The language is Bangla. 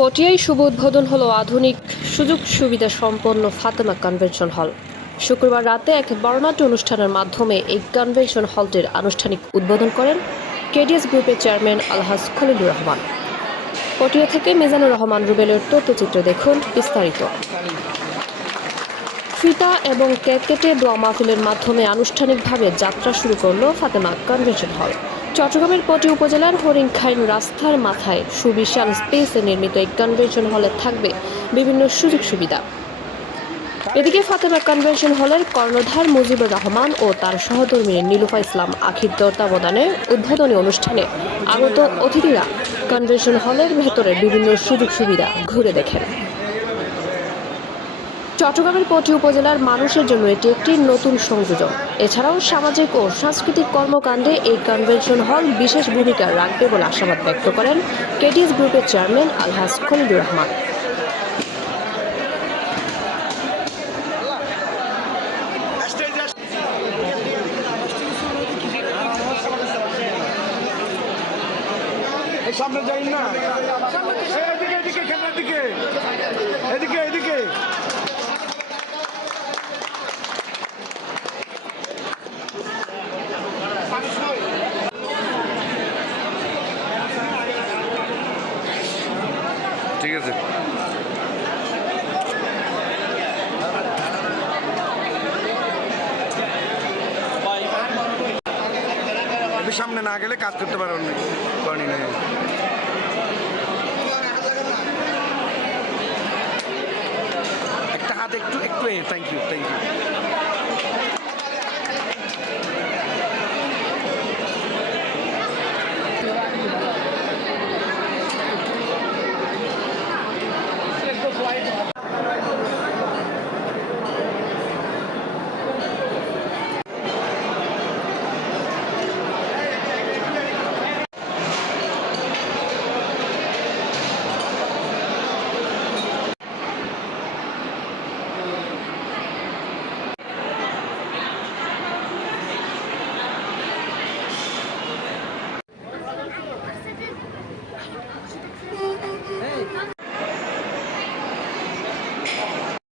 পটিয়ায় শুভ উদ্বোধন হলো আধুনিক সুযোগ সুবিধা সম্পন্ন ফাতেমা কনভেনশন হল শুক্রবার রাতে এক বর্ণাঢ্য অনুষ্ঠানের মাধ্যমে এই কনভেনশন হলটির আনুষ্ঠানিক উদ্বোধন করেন কেডিএস গ্রুপের চেয়ারম্যান আলহাজ খলিলুর রহমান। পটিয়া থেকে মিজানুর রহমান রুবেলের তথ্যচিত্র দেখুন বিস্তারিত। ফিতা এবং কেক কেটে দোয়া মাহফিলের মাধ্যমে আনুষ্ঠানিকভাবে যাত্রা শুরু করল ফাতেমা কনভেনশন হল চট্টগ্রামের পটি উপজেলার হরিণখাইন রাস্তার মাথায় সুবিশাল স্পেসে নির্মিত এই কনভেনশন হলে থাকবে বিভিন্ন সুযোগ সুবিধা। এদিকে ফাতেমা কনভেনশন হলের কর্ণধার মুজিবুর রহমান ও তার সহধর্মী নীলুফা ইসলাম আখির তত্ত্বাবধানে উদ্বোধনী অনুষ্ঠানে আগত অতিথিরা কনভেনশন হলের ভেতরে বিভিন্ন সুযোগ সুবিধা ঘুরে দেখেন। চট্টগ্রামের পটি উপজেলার মানুষের জন্য এটি একটি নতুন সংযোজন। এছাড়াও সামাজিক ও সাংস্কৃতিক কর্মকাণ্ডে এই কনভেনশন হল বিশেষ ভূমিকা রাখবে বলে আশাবাদ ব্যক্ত করেন কেডিএস গ্রুপের চেয়ারম্যান আলহাজ খলিলুর রহমান। সামনে যাই না এই এদিকে এদিকে খেলার দিকে এদিকে এদিকে একটু সামনে না গেলে কাজ করতে পারবেন না করেনি না। একটা হাত একটু একটু থ্যাংক ইউ থ্যাংক ইউ